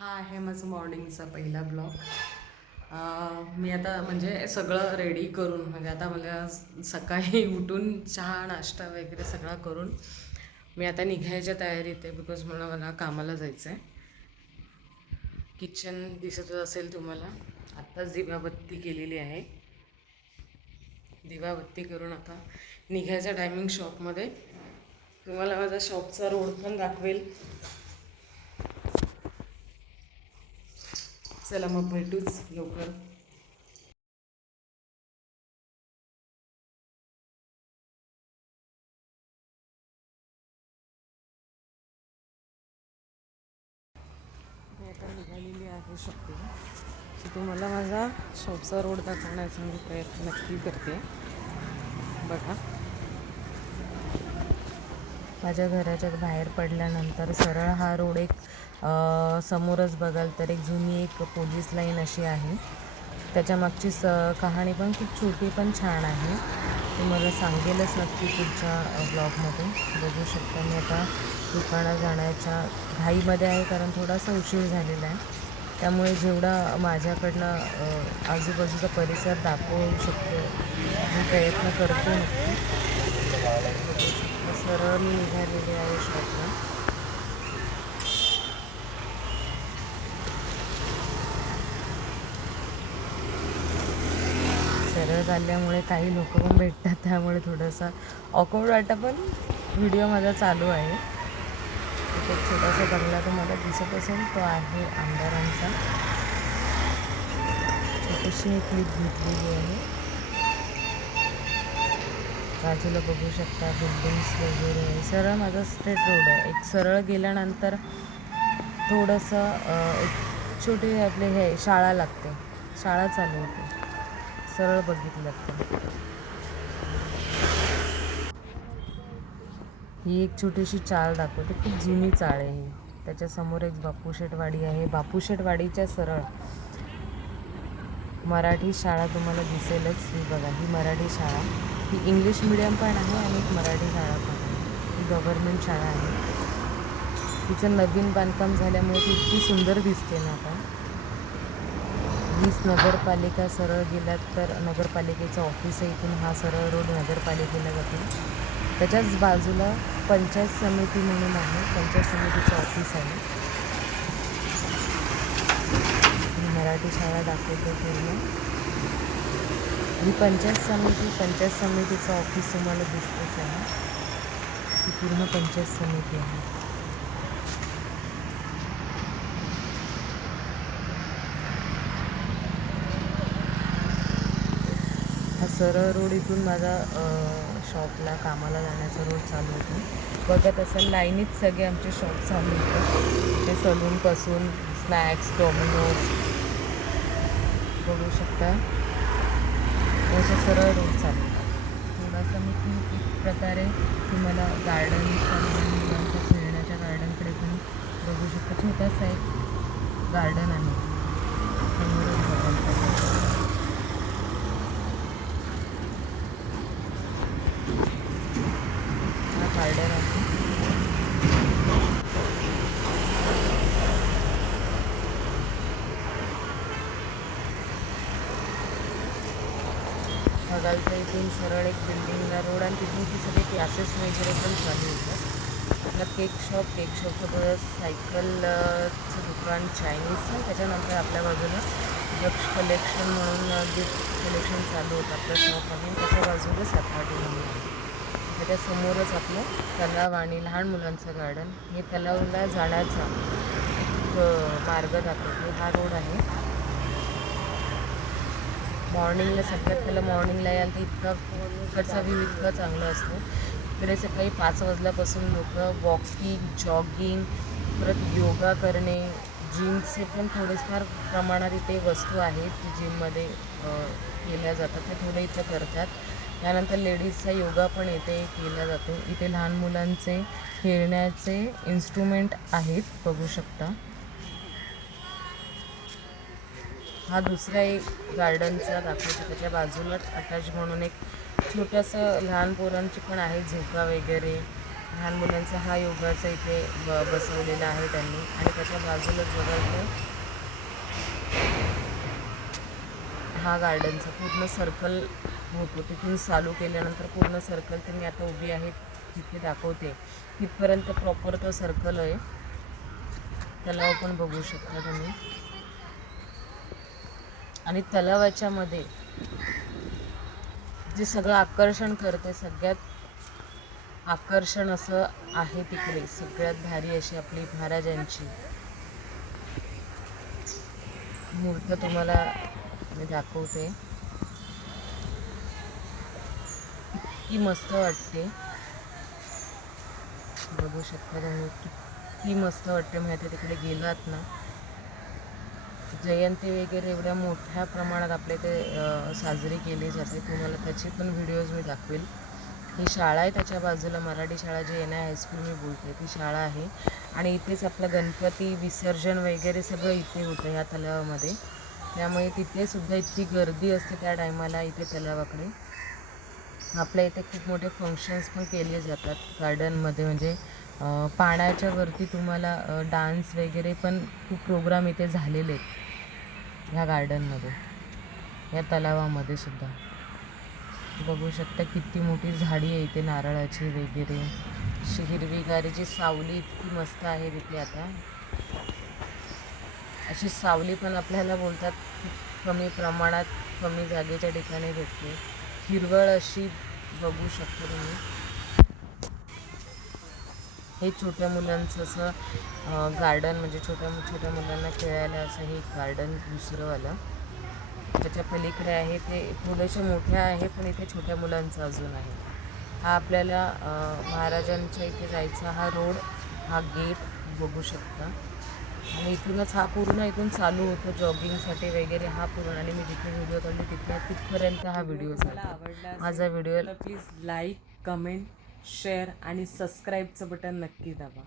हा आहे माझं मॉर्निंगचा पहिला ब्लॉग. मी आता म्हणजे सगळं रेडी करून म्हणजे आता मला सकाळी उठून चहा नाश्ता वगैरे सगळा करून मी आता निघायच्या तयारीत आहे बिकॉज मला कामाला जायचं आहे. किचन दिसतच असेल तुम्हाला. आत्ताच दिवाबत्ती केलेली आहे. दिवाबत्ती करून आता निघायचा टायमिंग शॉपमध्ये. तुम्हाला माझा शॉपचा रोड पण दाखवेल. चला मग भेटूच लवकर. मी आता निघालेली आहे शॉपिंग. सो तुम्हाला माझा शॉपचा रोड दाखवण्याचा मी प्रयत्न नक्की करते. बघा, माझ्या घराच्या बाहेर पडल्यानंतर सरळ हा रोड एक समोरच बघाल तर एक जुनी एक पोलीस लाईन अशी आहे. त्याच्या मागची कहाणी पण खूप छोटी पण छान आहे. तुम्हाला सांगेलच नक्की पुढच्या ब्लॉगमध्ये. बघू शकता मी आता दुकानात जाण्याच्या घाईमध्ये आहे कारण थोडासा उशीर झालेला आहे. त्यामुळे जेवढा माझ्याकडनं आजूबाजूचा परिसर दाखवू शकतो मी प्रयत्न करते नक्की. सरळ मी निघालेली आहे शॉपला. सरळ चालल्यामुळे काही लोक पण भेटतात त्यामुळे थोडंसं ऑकवर्ड वाटतं, पण व्हिडिओ माझा चालू आहे. एक छोटासा बंगला तुम्हाला दिसत असेल, तो आहे आमदारांचा. छोटीशी एक क्लिप घेतलेली आहे. बाजूला बघू शकता बिल्डिंग्स वगैरे आहे. सरळ माझा स्ट्रेट रोड आहे. एक सरळ गेल्यानंतर थोडंसं एक छोटी आपले हे शाळा लागते, शाळा चालू होते. सरळ बघितलं तर ही एक छोटीशी चाळ दाखवते. खूप जुनी चाळ आहे ही. त्याच्यासमोर एक बापूशेठवाडी आहे. बापूशेठवाडीच्या सरळ मराठी शाळा तुम्हाला दिसेलच. ही बघा, ही मराठी शाळा. ही इंग्लिश मिडियम पण आहे आणि एक मराठी शाळा पण आहे. ही गव्हर्मेंट शाळा आहे. तिचं नवीन बांधकाम झाल्यामुळे ती इतकी सुंदर दिसते ना. आता हीच नगरपालिका. सरळ गेलात तर नगरपालिकेचं ऑफिस आहे. इथून हा सरळ रोड नगरपालिकेला जातो. त्याच्याच बाजूला पंचायत समिती म्हणून आहे. पंचायत समितीचं ऑफिस आहे. मराठी शाळा दाखवतो पूर्ण. ही पंचायत समितीचं ऑफिस तुम्हाला दिसतंच आहे. ही पूर्ण पंचायत समिती आहे. हा सरळ रोड इथून माझा शॉपला कामाला जाण्याचा रोड चालू होतो. बघत असाल लाईनीत सगळे आमचे शॉप चालू होते. ते सलूनपासून स्नॅक्स, डॉमिनोज बघू शकता. अशा सरळ रोड चालू. थोडासा मी एक प्रकारे तुम्हाला गार्डनचा मुलांच्या खेळण्याच्या गार्डनकडे पण बघू शकता. छोटासा एक गार्डन आहे समोरच बघायला. गार्डन आहे. बघाल तर इथून सरळ एक बिल्डिंगला रोड आणि तिथून ती सगळे क्लासेस वगैरे पण चालू होतात. आपला केक शॉपचं थोडं सायकलचं दुकान चायनीजचं. त्याच्यानंतर आपल्या बाजूला लक्ष कलेक्शन म्हणून गिफ्ट कलेक्शन चालू होतं आपल्या शॉपमध्ये. त्याच्या बाजूला सॅपाटी म्हणून त्याच्यासमोरच आपलं तलाव आणि लहान मुलांचं गार्डन. हे तलावला जाण्याचा एक मार्ग दाखवतो हा रोड आहे. मॉर्निंगला सगळ्यात पहिलं मॉर्निंगला याल तर इकडचा व्ह्यू इतका चांगला असतो. इकडे सकाळी 5 वाजल्यापासून लोक वॉकिंग, जॉगिंग, परत योगा करणे, जिमचे पण थोडेफार प्रमाणात इथे वस्तू आहेत की जिममध्ये केल्या जातात. ते थोडे इथं करतात. त्यानंतर लेडीजचा योगा पण इथे केला जातो. इथे लहान मुलांचे खेळण्याचे इन्स्ट्रुमेंट आहेत बघू शकता. हा दुसरा एक गार्डनचा दाखवतो. त्याच्या बाजूलाच अटॅच म्हणून एक छोटंसं लहान पोरांची पण आहे झोका वगैरे. लहान मुलांचा हा योगाचा इथे बसवलेला आहे त्यांनी. आणि त्याच्या बाजूलाच बघाल तर हा गार्डनचा पूर्ण सर्कल होतो. तिथून चालू केल्यानंतर पूर्ण सर्कल ते मी आता उभी आहे तिथे दाखवते. तिथपर्यंत प्रॉपर तो सर्कल आहे. तलाव पण बघू शकता तुम्ही. आणि तलावाच्या मध्ये जे सगळं आकर्षण करते, सगळ्यात आकर्षण असं आहे तिकडे सगळ्यात भारी अशी आपली महाराजांची मूर्त तुम्हाला मी दाखवते. इतकी मस्त वाटते, बघू शकता तुम्ही. किती मस्त वाटते माहिती आहे. तिकडे गेलात ना, जयंती वगैरे एवढ्या मोठ्या प्रमाणात आपल्या इथे साजरी केली जाते. तुम्हाला त्याचे पण व्हिडिओज मी दाखवेल. ही शाळा आहे त्याच्या बाजूला, मराठी शाळा जी एन आय हायस्कूल मी बोलते ती शाळा आहे. आणि इथेच आपलं गणपती विसर्जन वगैरे सगळं इथे होतं ह्या तलावामध्ये. त्यामुळे तिथे सुद्धा इतकी गर्दी असते त्या टायमाला इथे तलावाकडे. आपल्या इथे खूप मोठे फंक्शन्स पण केले जातात गार्डनमध्ये. म्हणजे पाण्याच्या वरती तुम्हाला डान्स वगैरे पण खूप प्रोग्राम इथे झालेले आहेत ह्या गार्डनमध्ये, या तलावामध्ये सुद्धा. बघू शकता किती मोठी झाडी आहे इथे नारळाची वगैरे. अशी हिरवीगारीची सावली इतकी मस्त आहे तिथे. आता अशी सावली पण आपल्याला बोलतात खूप कमी प्रमाणात कमी जागेच्या ठिकाणी भेटते. हिरवळ अशी बघू शकता तुम्ही. हे छोट्या मुलांचं असं गार्डन, म्हणजे छोट्या छोट्या मुलांना खेळायला असं हे गार्डन दुसरंवालं. त्याच्या पलीकडे आहे ते थोडेसे मोठ्या आहे, पण इथे छोट्या मुलांचं अजून आहे. हा आपल्याला महाराजांच्या इथे जायचा हा रोड, हा गेट बघू शकता. आणि इथूनच हा पूर्ण इथून चालू होतो जॉगिंगसाठी वगैरे हा पूर्ण. आणि मी जिथे व्हिडिओ काढली तिथपर्यंत हा व्हिडिओ झाला. आवडला माझा व्हिडिओ तर प्लीज लाईक, कमेंट, शेअर आणि सबस्क्राईबचं बटन नक्की दाबा.